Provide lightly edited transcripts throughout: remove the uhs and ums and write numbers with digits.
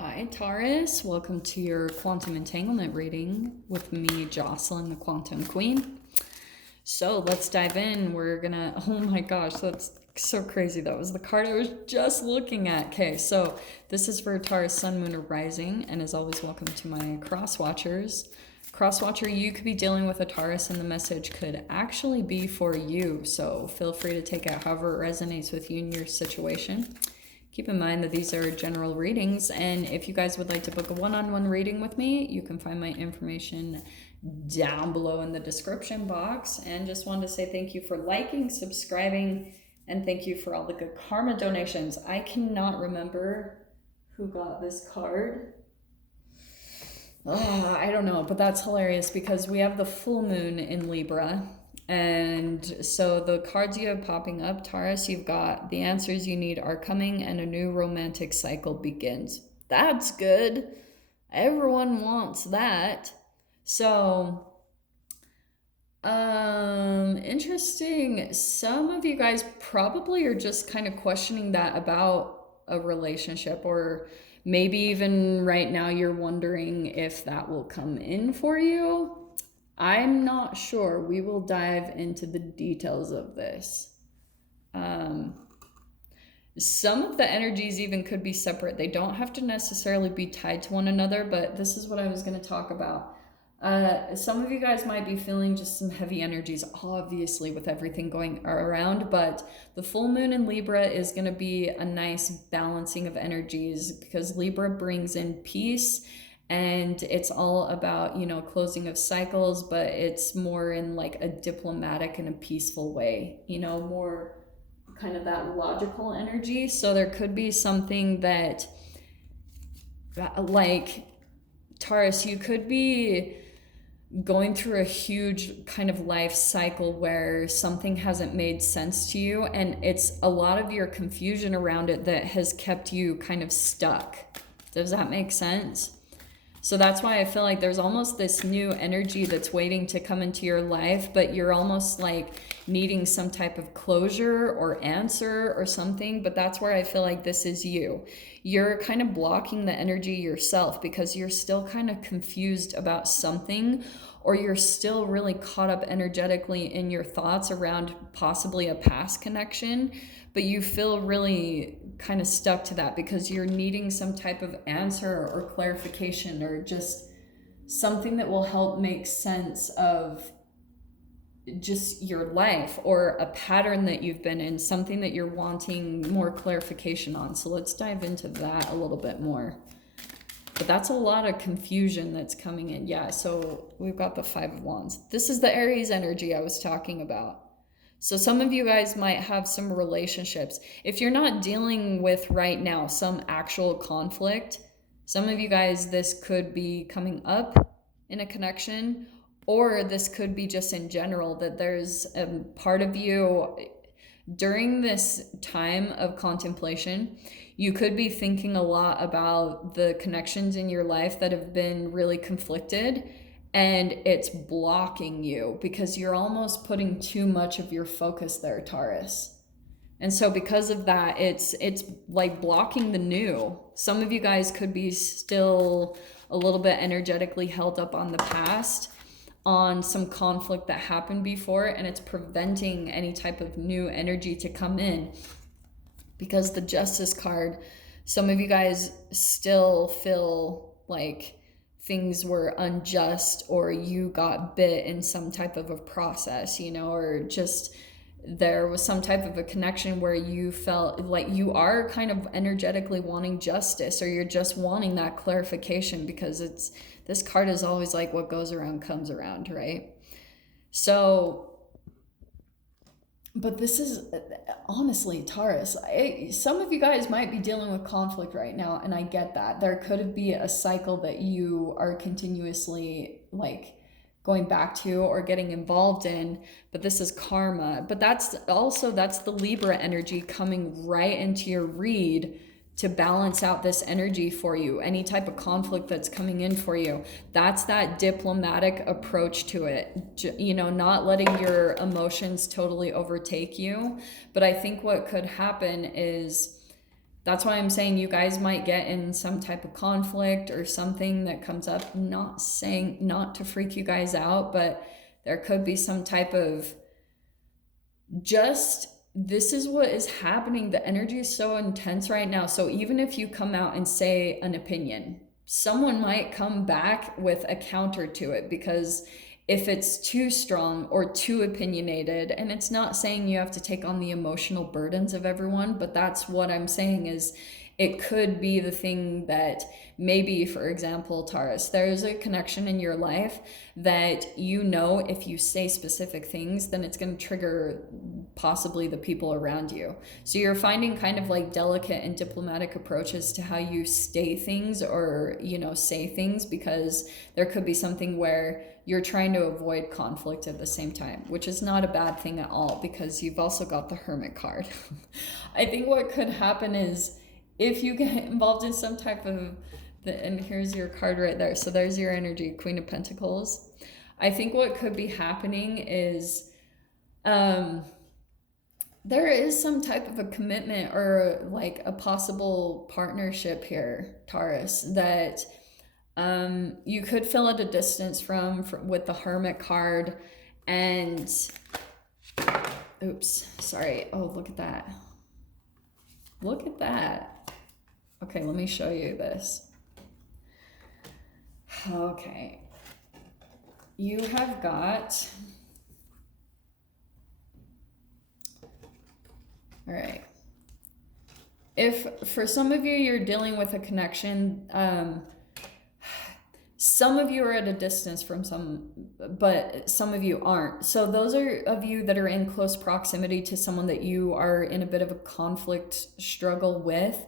Hi, Taurus. Welcome to your quantum entanglement reading with me, Jocelyn, the Quantum Queen. So let's dive in. We're gonna, oh my gosh, that's so crazy. That was the card I was just looking at. Okay, so this is for Taurus, Sun, Moon, or Rising, and as always, welcome to my cross watchers. Cross watcher, you could be dealing with a Taurus, and the message could actually be for you. So feel free to take it however it resonates with you and your situation. Keep in mind that these are general readings, and if you guys would like to book a one-on-one reading with me, you can find my information down below in the description box. And just wanted to say thank you for liking, subscribing, and thank you for all the good karma donations. I cannot remember who got this card. I don't know, but that's hilarious because we have the full moon in Libra. And so the cards you have popping up, Taurus, you've got the answers you need are coming and a new romantic cycle begins. That's good. Everyone wants that. So, interesting. Some of you guys probably are just kind of questioning that about a relationship, or maybe even right now you're wondering if that will come in for you. I'm not sure. We will dive into the details of this. Some of the energies even could be separate. They don't have to necessarily be tied to one another, but this is what I was going to talk about. Some of you guys might be feeling just some heavy energies, obviously, with everything going around, but the full moon in Libra is going to be a nice balancing of energies because Libra brings in peace. And it's all about, closing of cycles, but it's more in like a diplomatic and a peaceful way, more kind of that logical energy. So there could be something that, like, Taurus, you could be going through a huge kind of life cycle where something hasn't made sense to you, and it's a lot of your confusion around it that has kept you kind of stuck. Does that make sense? So that's why I feel like there's almost this new energy that's waiting to come into your life, but you're almost like needing some type of closure or answer or something. But that's where I feel like this is you. You're kind of blocking the energy yourself because you're still kind of confused about something, or you're still really caught up energetically in your thoughts around possibly a past connection, but you feel really kind of stuck to that because you're needing some type of answer or clarification or just something that will help make sense of just your life or a pattern that you've been in, something that you're wanting more clarification on. So let's dive into that a little bit more. But that's a lot of confusion that's coming in. Yeah, so we've got the Five of Wands. This is the Aries energy I was talking about. So some of you guys might have some relationships. If you're not dealing with right now some actual conflict, some of you guys, this could be coming up in a connection, or this could be just in general that there's a part of you during this time of contemplation. You could be thinking a lot about the connections in your life that have been really conflicted, and it's blocking you because you're almost putting too much of your focus there, Taurus. And so because of that, it's like blocking the new. Some of you guys could be still a little bit energetically held up on the past, on some conflict that happened before, and it's preventing any type of new energy to come in. Because the Justice card, some of you guys still feel like things were unjust, or you got bit in some type of a process, or just there was some type of a connection where you felt like you are kind of energetically wanting justice, or you're just wanting that clarification, because this card is always like what goes around comes around, right? So, but this is honestly, Taurus, some of you guys might be dealing with conflict right now, and I get that. There could be a cycle that you are continuously like going back to or getting involved in, but this is karma. But that's the Libra energy coming right into your read to balance out this energy for you. Any type of conflict that's coming in for you, that's that diplomatic approach to it, not letting your emotions totally overtake you. But I think what could happen is That's why I'm saying you guys might get in some type of conflict or something that comes up. I'm not saying not to freak you guys out, but there could be some type of just this is what is happening. The energy is so intense right now. So even if you come out and say an opinion, someone might come back with a counter to it, because if it's too strong or too opinionated, and it's not saying you have to take on the emotional burdens of everyone, but that's what I'm saying is it could be the thing that maybe, for example, Taurus, there's a connection in your life that you know if you say specific things, then it's going to trigger possibly the people around you. So you're finding kind of like delicate and diplomatic approaches to how you say things or, you know, say things, because there could be something where you're trying to avoid conflict at the same time, which is not a bad thing at all, because you've also got the Hermit card. I think what could happen is if you get involved in some type of, and here's your card right there. So there's your energy, Queen of Pentacles. I think what could be happening is there is some type of a commitment or like a possible partnership here, Taurus, that you could feel at a distance from with the Hermit card. And oops, sorry. Oh, look at that. Look at that. Okay, let me show you this. Okay. You have got, all right. If for some of you, you're dealing with a connection, some of you are at a distance from some, but some of you aren't. So those are of you that are in close proximity to someone that you are in a bit of a conflict struggle with.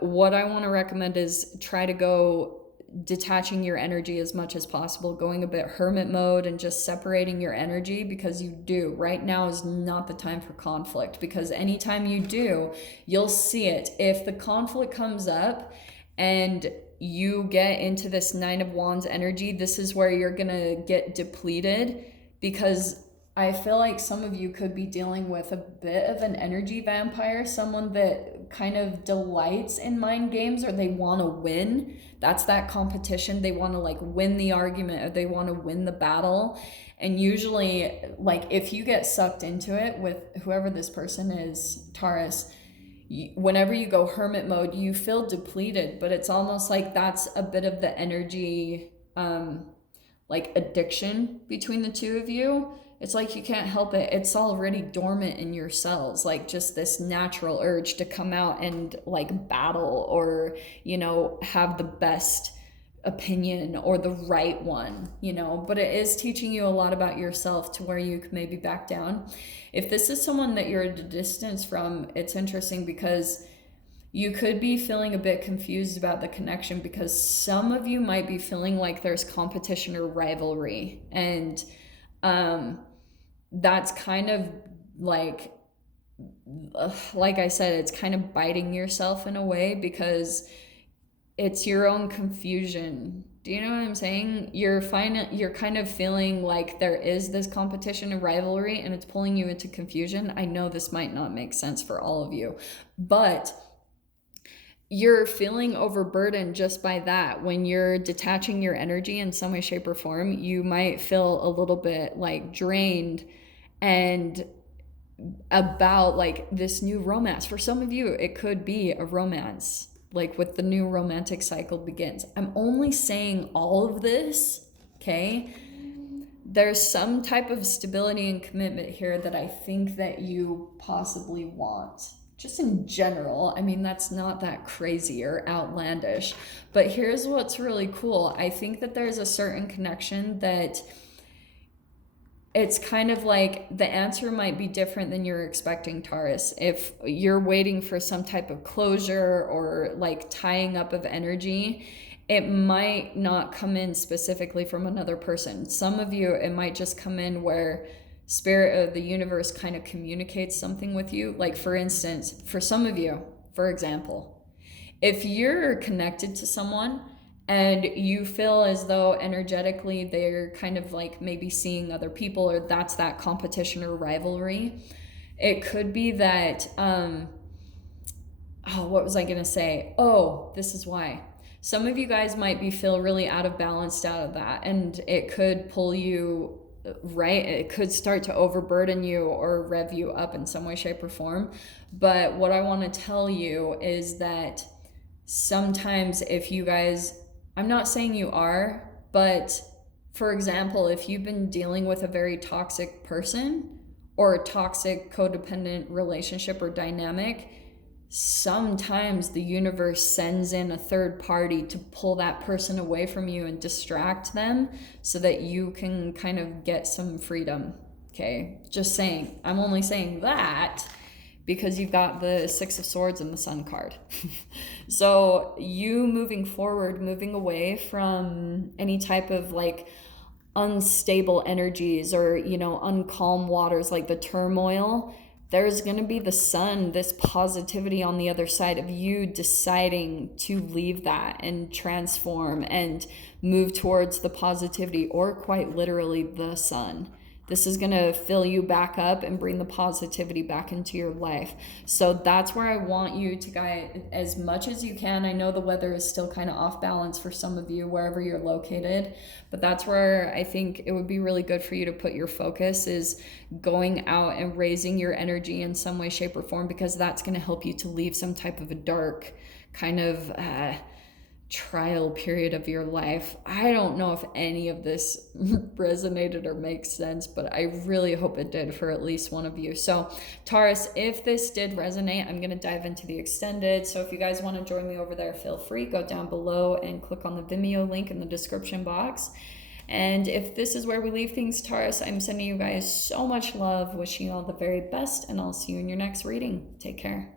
What I want to recommend is try to go detaching your energy as much as possible, going a bit hermit mode and just separating your energy, because you do. Right now is not the time for conflict, because anytime you do, you'll see it. If the conflict comes up and you get into this Nine of Wands energy, this is where you're gonna get depleted, because I feel like some of you could be dealing with a bit of an energy vampire, someone that kind of delights in mind games, or they want to win. That's that competition. They want to like win the argument, or they want to win the battle. And usually, like if you get sucked into it with whoever this person is, Taurus, whenever you go hermit mode, you feel depleted, but it's almost like that's a bit of the energy, like addiction between the two of you. It's like you can't help it. It's already dormant in your cells, like just this natural urge to come out and like battle, or, you know, have the best opinion or the right one, you know. But it is teaching you a lot about yourself to where you can maybe back down. If this is someone that you're at a distance from, it's interesting because you could be feeling a bit confused about the connection, because some of you might be feeling like there's competition or rivalry. And that's kind of like I said, it's kind of biting yourself in a way, because it's your own confusion. Do you know what I'm saying? You're kind of feeling like there is this competition and rivalry, and it's pulling you into confusion. I know this might not make sense for all of you, but you're feeling overburdened just by that. When you're detaching your energy in some way, shape, or form, you might feel a little bit like drained and about like this new romance. For some of you, it could be a romance, like with the new romantic cycle begins. I'm only saying all of this, okay? There's some type of stability and commitment here that I think that you possibly want. Just in general, I mean, that's not that crazy or outlandish. But here's what's really cool. I think that there's a certain connection that it's kind of like the answer might be different than you're expecting, Taurus. If you're waiting for some type of closure or like tying up of energy, it might not come in specifically from another person. Some of you, it might just come in where spirit of the universe kind of communicates something with you. Like for instance, for some of you, for example, if you're connected to someone and you feel as though energetically they're kind of like maybe seeing other people, or that's that competition or rivalry, it could be that Oh, what was I going to say? Oh, this is why. Some of you guys might be feel really out of balance out of that, and it could pull you, right? It could start to overburden you or rev you up in some way, shape, or form. But what I want to tell you is that sometimes if you guys, I'm not saying you are, but for example, if you've been dealing with a very toxic person or a toxic codependent relationship or dynamic, sometimes the universe sends in a third party to pull that person away from you and distract them so that you can kind of get some freedom. Okay, just saying. I'm only saying that because you've got the Six of Swords and the Sun card. So you moving forward, moving away from any type of like unstable energies or, you know, uncalm waters, like the turmoil, there's going to be the sun, this positivity on the other side of you deciding to leave that and transform and move towards the positivity, or quite literally the sun. This is going to fill you back up and bring the positivity back into your life. So that's where I want you to guide as much as you can. I know the weather is still kind of off balance for some of you, wherever you're located, but that's where I think it would be really good for you to put your focus, is going out and raising your energy in some way, shape, or form, because that's going to help you to leave some type of a dark kind of trial period of your life. I don't know if any of this resonated or makes sense, but I really hope it did for at least one of you. So Taurus, if this did resonate, I'm going to dive into the extended. So if you guys want to join me over there, feel free, go down below and click on the Vimeo link in the description box. And if this is where we leave things, Taurus, I'm sending you guys so much love, wishing you all the very best, and I'll see you in your next reading. Take care.